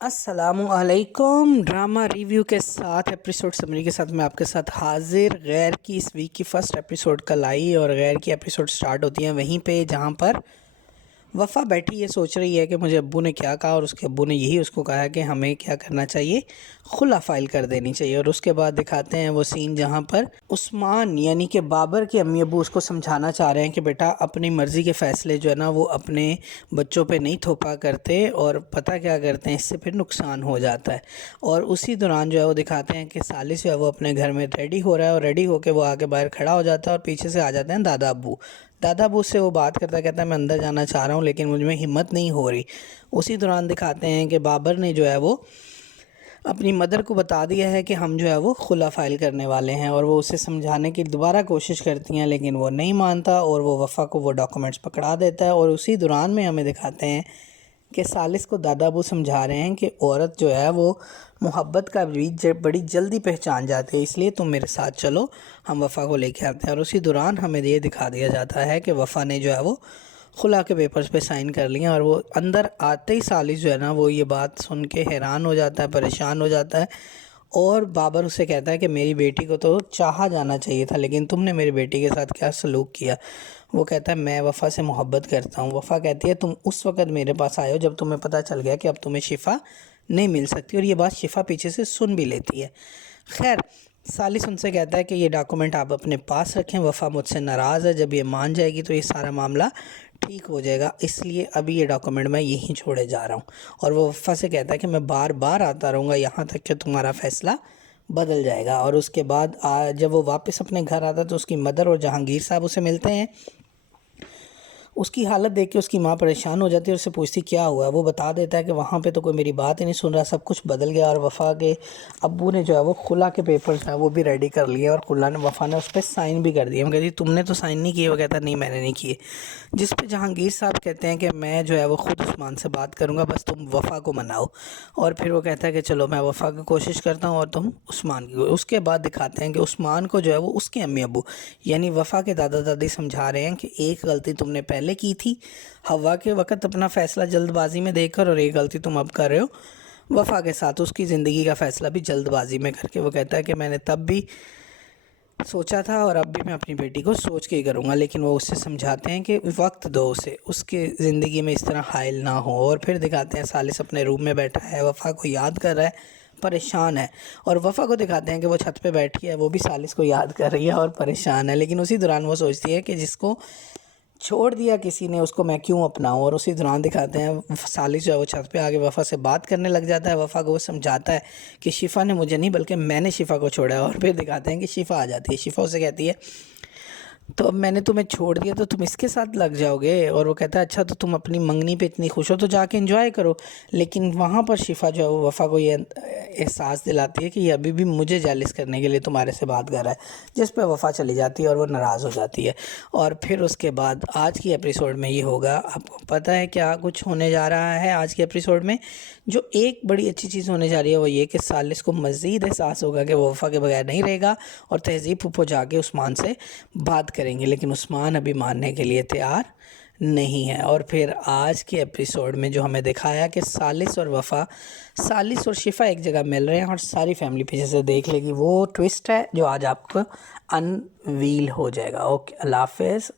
السلام علیکم، drama review کے ساتھ ایپیسوڈ سمری کے ساتھ میں آپ کے ساتھ حاضر۔ غیر کی اس ویک کی فرسٹ ایپیسوڈ کل آئی اور غیر کی ایپیسوڈ سٹارٹ ہوتی ہیں وہیں پہ جہاں پر وفا بیٹھی یہ سوچ رہی ہے کہ مجھے ابو نے کیا کہا، اور اس کے ابو نے یہی اس کو کہا ہے کہ ہمیں کیا کرنا چاہیے، خلا فائل کر دینی چاہیے۔ اور اس کے بعد دکھاتے ہیں وہ سین جہاں پر عثمان یعنی کہ بابر کے امی ابو اس کو سمجھانا چاہ رہے ہیں کہ بیٹا اپنی مرضی کے فیصلے جو ہے نا وہ اپنے بچوں پہ نہیں تھوپا کرتے، اور پتہ کیا کرتے ہیں، اس سے پھر نقصان ہو جاتا ہے۔ اور اسی دوران جو ہے وہ دکھاتے ہیں کہ سالس جو ہے وہ اپنے گھر میں ریڈی ہو رہا ہے، اور ریڈی ہو کے وہ آگے باہر کھڑا ہو جاتا ہے، اور پیچھے سے آ جاتے ہیں دادا ابو سے وہ بات کرتا ہے، کہتا ہے میں اندر جانا چاہ رہا ہوں لیکن مجھ میں ہمت نہیں ہو رہی۔ اسی دوران دکھاتے ہیں کہ بابر نے جو ہے وہ اپنی مدر کو بتا دیا ہے کہ ہم جو ہے وہ خلا فائل کرنے والے ہیں، اور وہ اسے سمجھانے کی دوبارہ کوشش کرتی ہیں لیکن وہ نہیں مانتا، اور وہ وفا کو وہ ڈاکومنٹس پکڑا دیتا ہے۔ اور اسی دوران میں ہمیں دکھاتے ہیں کہ سالس کو دادا ابو سمجھا رہے ہیں کہ عورت جو ہے وہ محبت کا بیج بڑی جلدی پہچان جاتے ہیں، اس لیے تم میرے ساتھ چلو، ہم وفا کو لے کے آتے ہیں۔ اور اسی دوران ہمیں یہ دکھا دیا جاتا ہے کہ وفا نے جو ہے وہ خلا کے پیپرز پہ سائن کر لیے، اور وہ اندر آتے ہی سالس جو ہے نا وہ یہ بات سن کے حیران ہو جاتا ہے، پریشان ہو جاتا ہے، اور بابر اسے کہتا ہے کہ میری بیٹی کو تو چاہا جانا چاہیے تھا لیکن تم نے میری بیٹی کے ساتھ کیا سلوک کیا۔ وہ کہتا ہے میں وفا سے محبت کرتا ہوں۔ وفا کہتی ہے تم اس وقت میرے پاس آئے ہو جب تمہیں پتہ چل گیا کہ اب تمہیں شفا نہیں مل سکتی، اور یہ بات شفا پیچھے سے سن بھی لیتی ہے۔ خیر، سالس ان سے کہتا ہے کہ یہ ڈاکومنٹ آپ اپنے پاس رکھیں، وفا مجھ سے ناراض ہے، جب یہ مان جائے گی تو یہ سارا معاملہ ٹھیک ہو جائے گا، اس لیے ابھی یہ ڈاکومنٹ میں یہیں چھوڑے جا رہا ہوں۔ اور وہ وفا سے کہتا ہے کہ میں بار بار آتا رہوں گا یہاں تک کہ تمہارا فیصلہ بدل جائے گا۔ اور اس کے بعد جب وہ واپس اپنے گھر آتا ہے تو اس کی مدر اور جہانگیر صاحب اسے ملتے ہیں۔ اس کی حالت دیکھ کے اس کی ماں پریشان ہو جاتی ہے اور اسے پوچھتی کیا ہوا ہے۔ وہ بتا دیتا ہے کہ وہاں پہ تو کوئی میری بات ہی نہیں سن رہا، سب کچھ بدل گیا، اور وفا کے ابو نے جو ہے وہ خلا کے پیپرز ہیں وہ بھی ریڈی کر لیے، اور وفا نے اس پہ سائن بھی کر دیے۔ وہ کہتی تم نے تو سائن نہیں کیے، وہ کہتا نہیں میں نے نہیں کیے، جس پہ جہانگیر صاحب کہتے ہیں کہ میں جو ہے وہ خود عثمان سے بات کروں گا، بس تم وفا کو مناؤ۔ اور پھر وہ کہتا ہے کہ چلو میں وفا کی کوشش کرتا ہوں اور تم عثمان کی۔ اس کے بعد دکھاتے ہیں کہ عثمان کو جو ہے وہ اس کے امی ابو یعنی وفا کے دادا دادی سمجھا رہے ہیں کہ ایک غلطی تم نے پہلے کی تھی ہوا کے وقت اپنا فیصلہ جلد بازی میں دے کر، اور ایک غلطی تم اب کر رہے ہو وفا کے ساتھ اس کی زندگی کا فیصلہ بھی جلد بازی میں کر کے۔ وہ کہتا ہے کہ میں نے تب بھی سوچا تھا اور اب بھی میں اپنی بیٹی کو سوچ کے ہی کروں گا، لیکن وہ اس سے سمجھاتے ہیں کہ وقت دو اسے، اس کے زندگی میں اس طرح حائل نہ ہو۔ اور پھر دکھاتے ہیں سالس اپنے روم میں بیٹھا ہے، وفا کو یاد کر رہا ہے، پریشان ہے، اور وفا کو دکھاتے ہیں کہ وہ چھت پہ بیٹھی ہے، وہ بھی سالس کو یاد کر رہی ہے اور پریشان ہے، لیکن اسی دوران وہ سوچتی ہے کہ جس کو چھوڑ دیا کسی نے اس کو میں کیوں اپناؤں۔ اور اسی دوران دکھاتے ہیں سالس جو ہے وہ چھت پہ آگے وفا سے بات کرنے لگ جاتا ہے، وفا کو وہ سمجھاتا ہے کہ شفا نے مجھے نہیں بلکہ میں نے شفا کو چھوڑا ہے۔ اور پھر دکھاتے ہیں کہ شفا آ جاتی ہے، شفا اسے کہتی ہے تو اب میں نے تمہیں چھوڑ دیا تو تم اس کے ساتھ لگ جاؤ گے۔ اور وہ کہتا ہے اچھا تو تم اپنی منگنی پہ اتنی خوش ہو تو جا کے انجوائے کرو، لیکن وہاں پر شفا جو ہے وہ وفا کو یہ احساس دلاتی ہے کہ یہ ابھی بھی مجھے جالس کرنے کے لیے تمہارے سے بات کر رہا ہے، جس پہ وفا چلی جاتی ہے اور وہ ناراض ہو جاتی ہے۔ اور پھر اس کے بعد آج کی ایپیسوڈ میں یہ ہوگا، آپ کو پتہ ہے کیا کچھ ہونے جا رہا ہے آج کے ایپیسوڈ میں؟ جو ایک بڑی اچھی چیز ہونے جا رہی ہے وہ یہ کہ سالس کو مزید احساس ہوگا کہ وہ وفا کے بغیر نہیں رہے گا، اور تہذیب پھپھو جا کے عثمان سے بات کریں گے، لیکن عثمان ابھی ماننے کے لیے تیار نہیں ہے۔ اور پھر آج کے ایپیسوڈ میں جو ہمیں دکھایا کہ سالس اور شفا ایک جگہ مل رہے ہیں، اور ساری فیملی پیچھے سے دیکھ لے گی، وہ ٹوسٹ ہے جو آج آپ کو انویل ہو جائے گا۔ اوکے، اللہ حافظ۔